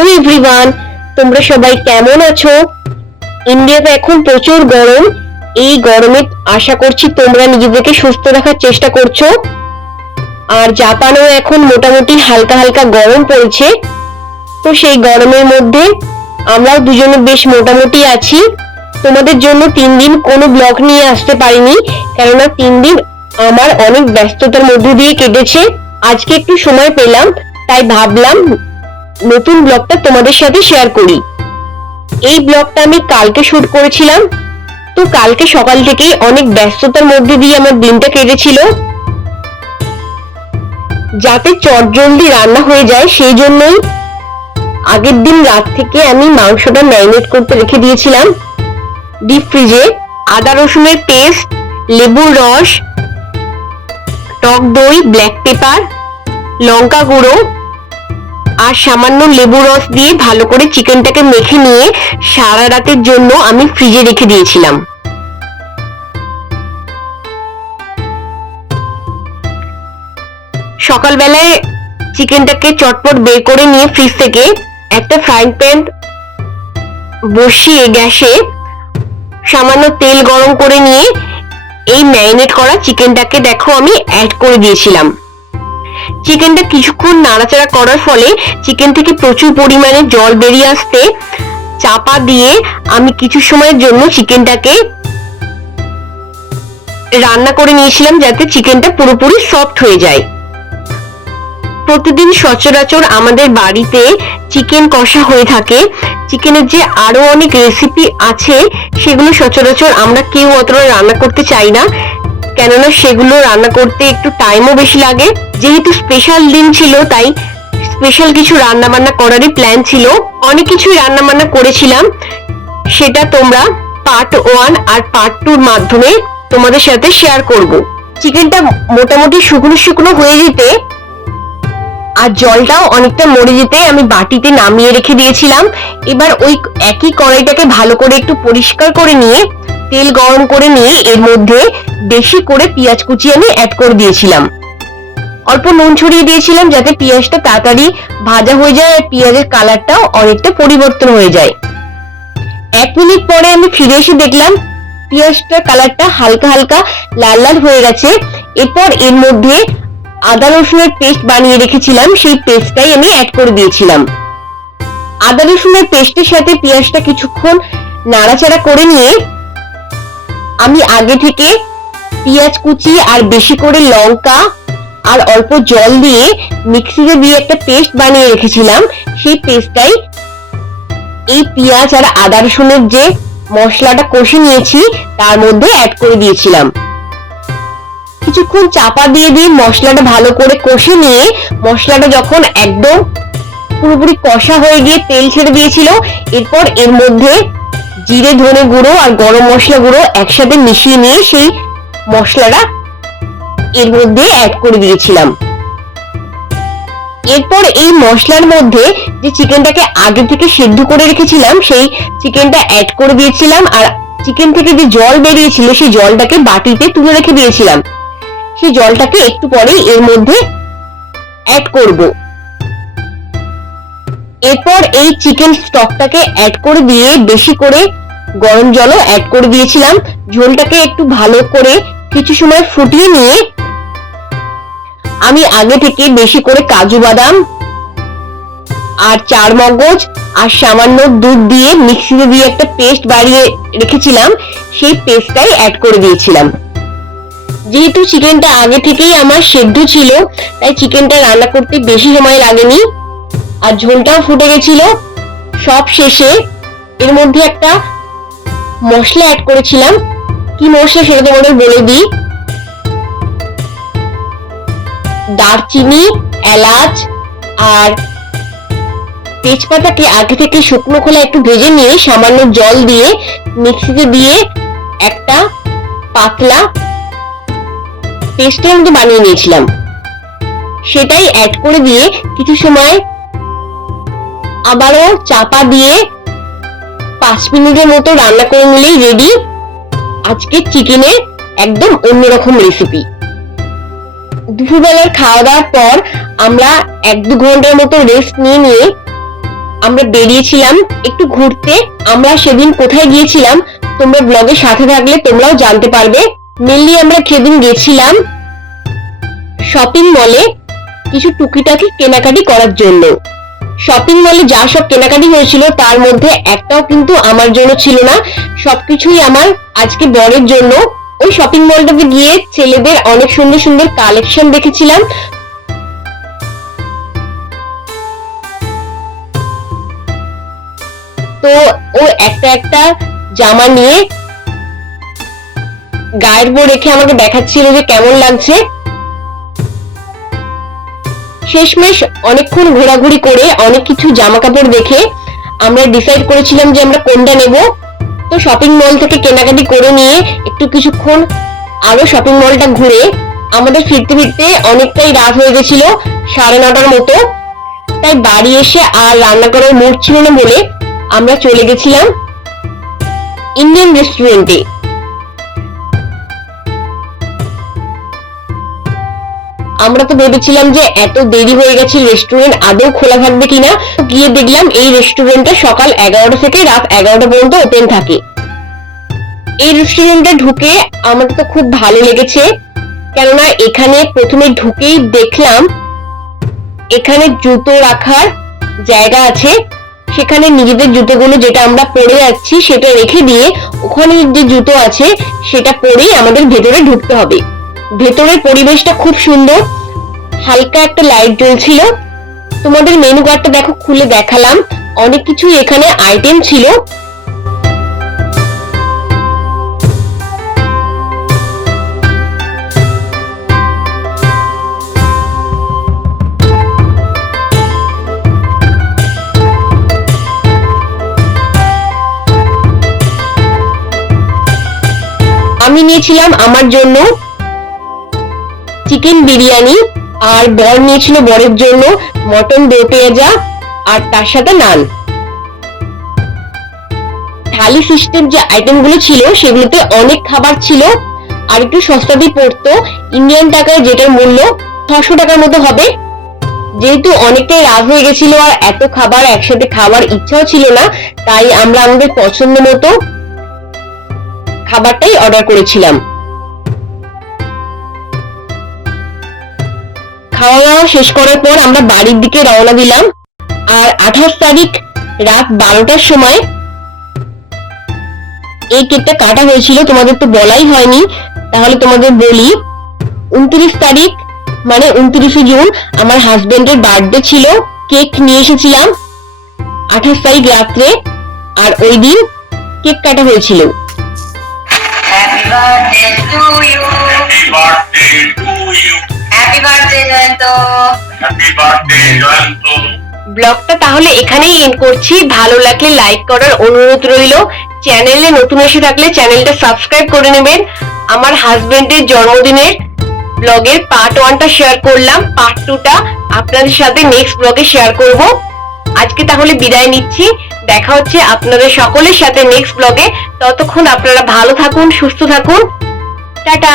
Hello everyone, তোমরা সবাই কেমন আছো? ইন্ডিয়াতে এখন প্রচুর গরম। এই গরমে আশা করছি তোমরা নিজেদেরকে সুস্থ রাখার চেষ্টা করছ। আর জাপানেও এখন মোটামুটি হালকা হালকা গরম পড়ছে। তো সেই গরমের মধ্যে আমরাও দুজনে বেশ মোটামুটি আছি। তোমাদের জন্য তিন দিন কোনো ব্লগ নিয়ে আসতে পারিনি, কেননা তিন দিন আমার অনেক ব্যস্ততার মধ্যে দিয়ে কেটেছে। আজকে একটু সময় পেলাম, তাই ভাবলাম নতুন ব্লগটা তোমাদের সাথে শেয়ার করি। এই ব্লগটা আমি কালকে শুট করেছিলাম। তো কালকে সকাল থেকেই অনেক ব্যস্ততার মধ্যে দিয়ে আমার দিনটা কেটেছিল। যাতে চটজলদি রান্না হয়ে যায়, সেই জন্যই আগের দিন রাত থেকে আমি মাংসটা ম্যারিনেট করতে রেখে দিয়েছিলাম। ডিপ ফ্রিজে আদা রসুনের পেস্ট লেবুর রস, টক দই ব্ল্যাক পেপার লঙ্কা গুঁড়ো আর সামান্য লেবু রস দিয়ে ভালো করে চিকেনটাকে মেখে নিয়ে সারা রাতের জন্য আমি ফ্রিজে রেখে দিয়েছিলাম। সকালবেলায় চিকেনটাকে চটপট বের করে নিয়ে ফ্রিজ থেকে একটা ফ্রাইং প্যান বসিয়ে গ্যাসে সামান্য তেল গরম করে নিয়ে এই ম্যারিনেট করা চিকেনটাকে দেখো আমি অ্যাড করে দিয়েছিলাম। চিকেনটা কিছুক্ষণ নাড়াচাড়া করার ফলে চিকেন থেকে প্রচুর পরিমাণে জল বেরিয়ে আসতে চাপা দিয়ে আমি কিছু সময়ের জন্য চিকেনটাকে রান্না করে নিয়েছিলাম যাতে চিকেনটা পুরোপুরি সফট হয়ে যায়। প্রতিদিন সচরাচর আমাদের বাড়িতে চিকেন কষা হয়ে থাকে। চিকেনের যে আরও অনেক রেসিপি আছে, সেগুলো সচরাচর আমরা কেউ অতটা রান্না করতে চাই না। কেননা সেগুলো রান্না করতে একটু টাইমও বেশি লাগে। যেহেতু স্পেশাল দিন ছিল, তাই স্পেশাল কিছু রান্না বান্না করারই প্ল্যান ছিল। অনেক কিছুই রান্না বান্না করেছিলাম। সেটা তোমরা পার্ট ওয়ান আর পার্ট টুর মাধ্যমে তোমাদের সাথে শেয়ার করব। চিকেনটা মোটামুটি শুকনো শুকনো হয়ে যেতে আর জলটাও অনেকটা মরে যেতে আমি বাটিতে নামিয়ে রেখে দিয়েছিলাম। এবার ওই একই কড়াইটাকে ভালো করে একটু পরিষ্কার করে নিয়ে, তেল গরম করে নিয়ে এর মধ্যে বেশি করে পেঁয়াজ কুচি আমি অ্যাড করে দিয়েছিলাম। অল্প নুন ছড়িয়ে দিয়েছিলাম যাতে পেঁয়াজটা তাড়াতাড়ি ভাজা হয়ে যায় আর পেঁয়াজের কালারটাও অনেকটা পরিবর্তন হয়ে যায়। এক মিনিট পরে আমি ফিরে এসে দেখলাম পেঁয়াজটার কালারটা হালকা হালকা লাল লাল হয়ে গেছে। এরপর এর মধ্যে আদা রসুনের পেস্ট বানিয়ে রেখেছিলাম, সেই পেস্টটাই আমি অ্যাড করে দিয়েছিলাম। আদা রসুনের পেস্টের সাথে পেঁয়াজটা কিছুক্ষণ নাড়াচাড়া করে নিয়ে আমি আগে থেকে পেঁয়াজ কুচি আর বেশি করে লঙ্কা আর অল্প জল দিয়ে মিক্সিতে দিয়ে একটা পেস্ট বানিয়ে রেখেছিলাম। সেই পেস্টটাই এই পেঁয়াজ আর আদা রসুনের যে মশলাটা কষে নিয়েছি, তার মধ্যে অ্যাড করে দিয়েছিলাম। কিছুক্ষণ চাপা দিয়ে দিয়ে মশলাটা ভালো করে কষে নিয়ে, মশলাটা যখন একদম পুরোপুরি কষা হয়ে গিয়ে তেল ছেড়ে দিয়েছিল, এরপর এর মধ্যে জিরে, ধনে গুঁড়ো আর গরম মশলা গুঁড়ো একসাথে মিশিয়ে নিয়ে সেই মশলাটা এর মধ্যে অ্যাড করে দিয়েছিলাম। এরপর এই মশলার মধ্যে যে চিকেনটাকে আগে থেকে সিদ্ধ করে রেখেছিলাম, সেই চিকেনটা অ্যাড করে দিয়েছিলাম আর চিকেন থেকে যে জল বেরিয়েছিল, সেই জলটাকে বাটিতে তুলে রেখে দিয়েছিলাম। সেই জলটাকে একটু পরেই এর মধ্যে অ্যাড করব। এরপর এই চিকেন স্টকটাকে অ্যাড করে দিয়ে বেশি করে গরম জলও অ্যাড করে দিয়েছিলাম। ঝোলটাকে একটু ভালো করে কিছু সময় ফুটিয়ে নিয়ে আমি আগে থেকে বেশি করে কাজু বাদাম আর চার মগজ আর সামান্য দুধ দিয়ে মিক্সিতে দিয়ে একটা পেস্ট বাড়িয়ে রেখেছিলাম, সেই পেস্টটাই অ্যাড করে দিয়েছিলাম। যেহেতু চিকেনটা আগে থেকেই আমার সেদ্ধ ছিল, তাই চিকেনটা রান্না করতে বেশি সময় লাগেনি আর ঝোলটাও ফুটে গেছিল। সব শেষে এর মধ্যে একটা মশলা অ্যাড করেছিলাম। কি মশলা সেটা তোমাদের বলে দিই? দারচিনি, এলাচ আর তেজপাতাকে আগে থেকে শুকনো খোলা একটু ভেজে নিয়ে সামান্য জল দিয়ে মিক্সিতে দিয়ে একটা পাতলা পেস্টের মতো বানিয়ে নিয়েছিলাম। সেটাই অ্যাড করে দিয়ে কিছু সময় আবারও চাপা দিয়ে পাঁচ মিনিটের মতো রান্না করে নিলেই রেডি আজকে চিকেনের একদম অন্যরকম রেসিপি দুপুরবেলার খাওয়া দাওয়ার পর আমরা এক দু ঘণ্টার মতো রেস্ট নিয়ে নিয়ে আমরা বেরিয়েছিলাম একটু ঘুরতে। আমরা সেদিন কোথায় গিয়েছিলাম তোমরা ব্লগের সাথে থাকলে তোমরাও জানতে পারবে। মেনলি আমরা সেদিন গেছিলাম শপিং মলে কিছু টুকিটাকি কেনাকাটি করার জন্য। শপিং মলে যা সব কেনাকাটি হয়েছিল তার মধ্যে একটাও কিন্তু আমার জন্য ছিল না। সবকিছুই আমার আজকে বরের জন্য। ওই শপিং মলটাতে গিয়ে ছেলেদের অনেক সুন্দর সুন্দর কালেকশন দেখেছিলাম। তো ও একটা একটা জামা নিয়ে গায়ের উপর রেখে আমাকে দেখাচ্ছিল যে কেমন লাগছে। শেষমেশ অনেকক্ষণ ঘোরাঘুরি করে অনেক কিছু জামা কাপড় দেখে আমরা ডিসাইড করেছিলাম যে আমরা কোনটা নেব। তো শপিং মল থেকে কেনাকাটি করে নিয়ে একটু কিছুক্ষণ আরও শপিং মলটা ঘুরে আমাদের ফিরতে ফিরতে অনেকটাই রাত হয়ে গেছিল, সাড়ে নটার মতো। তাই বাড়ি এসে আর রান্না করার মুড ছিল না বলে আমরা চলে গেছিলাম ইন্ডিয়ান রেস্টুরেন্টে আমরা তো ভেবেছিলাম যে এত দেরি হয়ে গেছে রেস্টুরেন্ট আদৌ খোলা থাকবে কিনা। গিয়ে দেখলাম এই রেস্টুরেন্টটা সকাল এগারোটা থেকে রাত এগারোটা পর্যন্ত ওপেন থাকে। এই রেস্টুরেন্টে ঢুকে আমার তো খুব ভালো লেগেছে। কেননা এখানে প্রথমে ঢুকেই দেখলাম এখানে জুতো রাখার জায়গা আছে। সেখানে নিজেদের জুতোগুলো যেটা আমরা পরে যাচ্ছি সেটা রেখে দিয়ে ওখানে যে জুতো আছে সেটা পরেই আমাদের ভেতরে ঢুকতে হবে। ভেতরের পরিবেশটা খুব সুন্দর। হালকা একটা লাইট জ্বলছিল। তোমাদের মেনু কার্ডটা দেখো, খুলে দেখালাম। অনেক কিছু এখানে আইটেম ছিল। আমি নিয়েছিলাম আমার জন্য চিকেন বিরিয়ানি আর বর নিয়েছিল বরের জন্য মটন দো পেঁয়াজা আর তার সাথে নান। থালি সিস্টেম যে আইটেমগুলো ছিল, সেগুলোতে অনেক খাবার ছিল আর একটু সস্তাতেই পড়তো। ইন্ডিয়ান টাকায় যেটার মূল্য ছশো টাকার মতো হবে। যেহেতু অনেকটাই রাত হয়ে গেছিল আর এত খাবার একসাথে খাওয়ার ইচ্ছাও ছিল না, তাই আমরা আমাদের পছন্দ মতো খাবারটাই অর্ডার করেছিলাম। খাওয়া দাওয়া শেষ করার পর আমরা বাড়ির দিকে রওনা দিলাম আর আঠাশ তারিখ রাত বারোটার সময় এই কেকটা কাটা হয়েছিল তোমাদের তো বলাই হয়নি তাহলে তোমাদের বলি উনত্রিশ তারিখ মানে উনত্রিশে জুন আমার হাজবেন্ডের বার্থডে ছিল কেক নিয়ে এসেছিলাম আঠাশ তারিখ রাত্রে আর ওই দিন কেক কাটা হয়েছিল Happy birthday to you. Happy birthday to you. ব্লগটা তাহলে এখানেই এন্ড করছি। ভালো লাগলে লাইক করার অনুরোধ রইল। চ্যানেলে নতুন এসে থাকলে চ্যানেলটা সাবস্ক্রাইব করে নেবেন। আমার হাজবেন্ডের জন্মদিনের ব্লগের পার্ট ওয়ানটা শেয়ার করলাম। পার্ট টুটা আপনাদের সাথে নেক্সট ব্লগে শেয়ার করব। আজকে তাহলে বিদায় নিচ্ছি। দেখা হচ্ছে আপনাদের সকলের সাথে নেক্সট ব্লগে ততক্ষণ আপনারা ভালো থাকুন সুস্থ থাকুন। টাটা!